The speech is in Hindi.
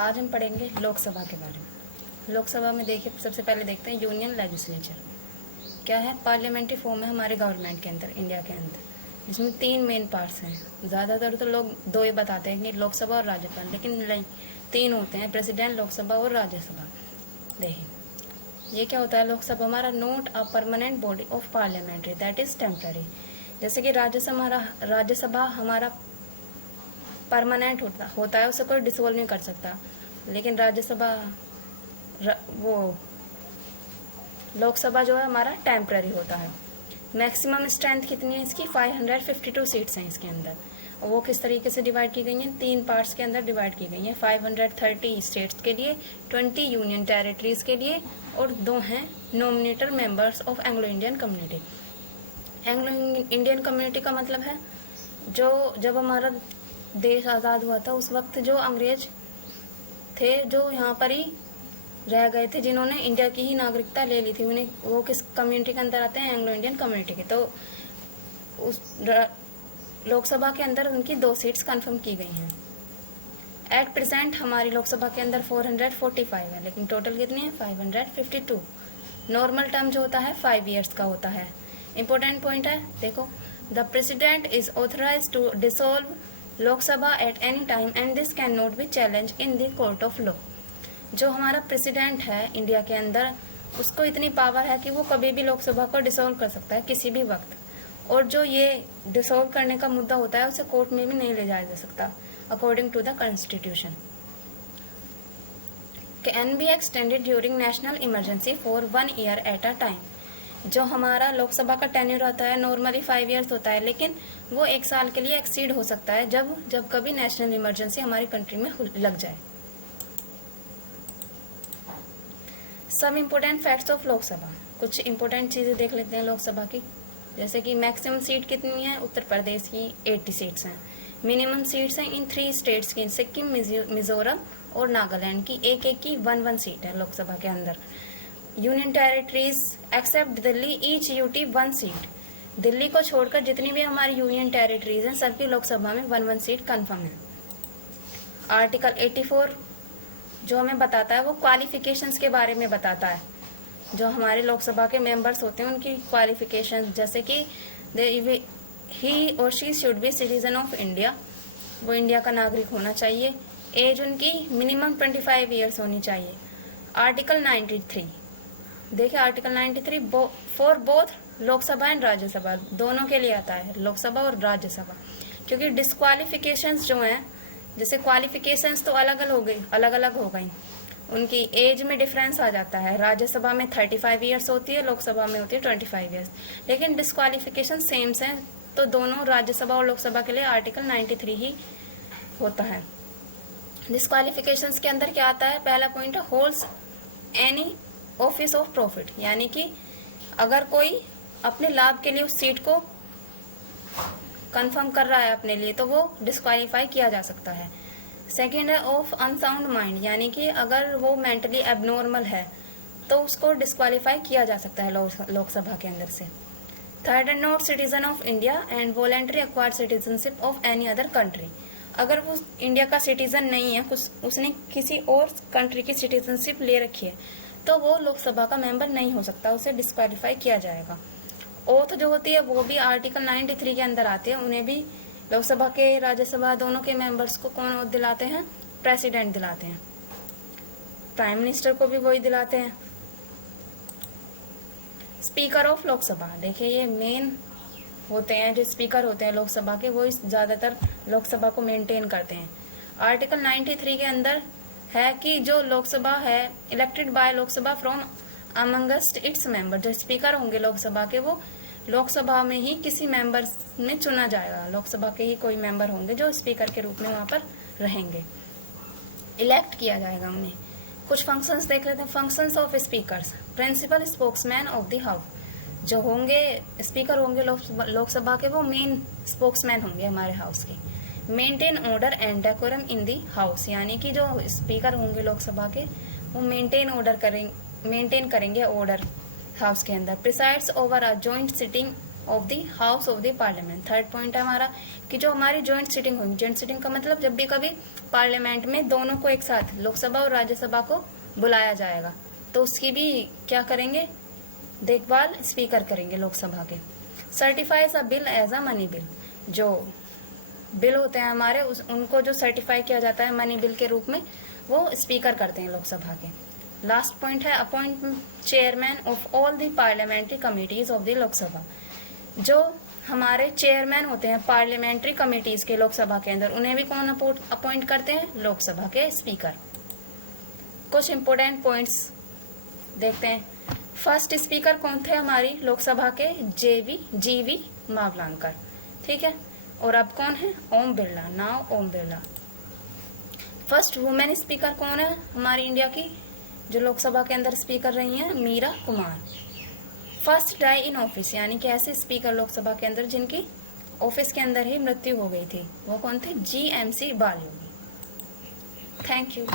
आज हम पढ़ेंगे लोकसभा के बारे में। लोकसभा में देखिए, सबसे पहले देखते हैं यूनियन लेजिस्लेचर क्या है। पार्लियामेंट्री फॉर्म है हमारे गवर्नमेंट के अंदर, इंडिया के अंदर, जिसमें 3 मेन पार्ट्स हैं। ज़्यादातर तो लोग 2 ही बताते हैं कि लोकसभा और राज्यपाल, लेकिन नहीं, 3 होते हैं, प्रेसिडेंट, लोकसभा और राज्यसभा। देखिए ये क्या होता है, लोकसभा हमारा note a permanent body of parliamentary that is temporary. जैसे कि राज्यसभा हमारा परमानेंट होता है, उसे कोई डिसोल्व नहीं कर सकता, लेकिन वो लोकसभा जो है हमारा टेम्पररी होता है। मैक्सिमम स्ट्रेंथ कितनी है इसकी, 552 सीट्स हैं इसके अंदर। और वो किस तरीके से डिवाइड की गई हैं, 3 पार्ट्स के अंदर डिवाइड की गई हैं। 530 स्टेट्स के लिए, 20 यूनियन टेरिटरीज के लिए, और 2 हैं nominator members of Anglo Indian community. Anglo Indian community का मतलब है जो जब हमारा देश आज़ाद हुआ था उस वक्त जो अंग्रेज थे, जो यहाँ पर ही रह गए थे, जिन्होंने इंडिया की ही नागरिकता ले ली थी, उन्हें वो किस कम्युनिटी के अंदर आते हैं, एंग्लो इंडियन कम्युनिटी के। तो उस लोकसभा के अंदर उनकी 2 सीट्स कंफर्म की गई हैं। एट प्रेजेंट हमारी लोकसभा के अंदर 445 है, लेकिन टोटल कितनी है, 552। नॉर्मल टर्म जो होता है 5 ईयर्स का होता है। इंपॉर्टेंट पॉइंट है, देखो, the president is authorised to dissolve Lok Sabha at any time and this can not be challenge in the court of law. जो हमारा प्रेसिडेंट है इंडिया के अंदर, उसको इतनी पावर है कि वो कभी भी लोकसभा को डिसॉल्व कर सकता है किसी भी वक्त, और जो ये डिसॉल्व करने का मुद्दा होता है उसे कोर्ट में भी नहीं ले जाया जा सकता according to the constitution. Can be extended during national emergency for 1 year at a time. जो हमारा लोकसभा का टेन्योर होता है नॉर्मली 5 ईयर्स होता है, लेकिन वो 1 साल के लिए एक्सीड हो सकता है जब कभी नेशनल इमरजेंसी हमारी कंट्री में लग जाए। सब इम्पोर्टेंट फैक्ट्स ऑफ लोकसभा, कुछ इम्पोर्टेंट चीजें देख लेते हैं लोकसभा की। जैसे कि मैक्सिमम सीट कितनी है, उत्तर प्रदेश की 80 सीट्स हैं। मिनिमम सीट्स हैं इन 3 स्टेट्स की, सिक्किम, मिजोरम और नागालैंड की एक की 1 सीट है लोकसभा के अंदर। Union territories except Delhi each UT 1 seat. Delhi को छोड़कर जितनी भी हमारी यूनियन टेरिटरीज हैं सबकी लोकसभा में 1 सीट कंफर्म है। आर्टिकल 84 जो हमें बताता है वो क्वालिफिकेशंस के बारे में बताता है। जो हमारे लोकसभा के मेंबर्स होते हैं उनकी क्वालिफिकेशंस, जैसे कि ही और she should be citizen of India, वो इंडिया का नागरिक होना चाहिए। एज उनकी मिनिमम 25 ईयर्स होनी चाहिए। आर्टिकल 93, देखिए article 93 for both Lok Sabha and Rajya Sabha, दोनों के लिए आता है, लोकसभा और राज्यसभा। क्योंकि डिस्क्वालिफिकेशंस जो हैं, जैसे क्वालिफिकेशंस तो अलग अलग हो गई, उनकी एज में डिफरेंस आ जाता है। राज्यसभा में 35 ईयर्स होती है, लोकसभा में होती है 25 ईयर्स, लेकिन डिस्क्वालिफिकेशन सेम है। तो दोनों राज्यसभा और लोकसभा के लिए आर्टिकल 93 ही होता है। डिस्क्वालिफिकेशंस के अंदर क्या आता है, पहला पॉइंट है holds any office of profit, यानी कि अगर कोई अपने लाभ के लिए उस सीट को कंफर्म कर रहा है अपने लिए, तो वो डिस्क्वालीफाई किया जा सकता है। सेकंड है ऑफ अनसाउंड माइंड, यानी कि अगर वो मेंटली एबनॉर्मल है तो उसको डिस्क्वालीफाई किया जा सकता है लोकसभा के अंदर से। थर्ड है not citizen of India and voluntary acquired citizenship of any other country. अगर वो इंडिया का सिटीजन नहीं है, उसने किसी और कंट्री की सिटीजनशिप ले रखी है, तो वो लोकसभा का मेंबर नहीं हो सकता, उसे डिस्क्वालीफाई किया जाएगा। ओथ जो होती है वो भी आर्टिकल 93 के अंदर आती है। उन्हें भी लोकसभा के राज्यसभा दोनों के मेंबर्स को कौन ओथ दिलाते हैं, प्रेसिडेंट दिलाते हैं। प्राइम मिनिस्टर को भी वही दिलाते हैं। स्पीकर ऑफ लोकसभा, देखिए ये मेन होते हैं, जो स्पीकर होते हैं लोकसभा के, वो ज्यादातर लोकसभा को मेंटेन करते हैं। आर्टिकल 93 के अंदर है कि जो लोकसभा है elected by Lok Sabha from amongst its member, जो स्पीकर होंगे लोकसभा के वो लोकसभा में ही किसी मेंबर में चुना जाएगा। लोकसभा के ही कोई मेंबर होंगे जो स्पीकर के रूप में वहां पर रहेंगे, इलेक्ट किया जाएगा उन्हें। कुछ फंक्शंस देख लेते हैं। Functions of speakers, principal spokesman of the house, जो होंगे स्पीकर होंगे लोकसभा के, वो मेन स्पोक्समैन होंगे हमारे हाउस के। Maintain order and decorum in the house, यानी कि जो स्पीकर होंगे लोकसभा के वो मेंटेन करेंगे ऑर्डर हाउस के अंदर। Presides over a joint sitting of the house of the parliament. Third point है हमारा कि जो हमारी ज्वाइंट सिटिंग होगी, ज्वाइंट सिटिंग का मतलब जब भी कभी पार्लियामेंट में दोनों को एक साथ, लोकसभा और राज्यसभा को बुलाया जाएगा, तो उसकी भी क्या करेंगे, देखभाल स्पीकर करेंगे लोकसभा के। Certifies a bill as a money bill, जो बिल होते हैं हमारे उनको जो सर्टिफाई किया जाता है मनी बिल के रूप में, वो स्पीकर करते हैं लोकसभा के। लास्ट पॉइंट है appoint chairman of all the parliamentary committees of the Lok Sabha. जो हमारे चेयरमैन होते हैं पार्लियामेंट्री कमिटीज के लोकसभा के अंदर, उन्हें भी कौन अपॉइंट करते हैं, लोकसभा के स्पीकर। कुछ इंपोर्टेंट पॉइंट्स देखते हैं। फर्स्ट स्पीकर कौन थे हमारी लोकसभा के, जीवी मावलांकर, ठीक है। और अब कौन है, Om Birla, now Om Birla. First women speaker कौन है हमारी इंडिया की, जो लोकसभा के अंदर स्पीकर रही हैं, Meira Kumar. First die in office, यानी कि ऐसे स्पीकर लोकसभा के अंदर जिनकी ऑफिस के अंदर ही मृत्यु हो गई थी, वो कौन थे, GMC बालयोगी। Thank you.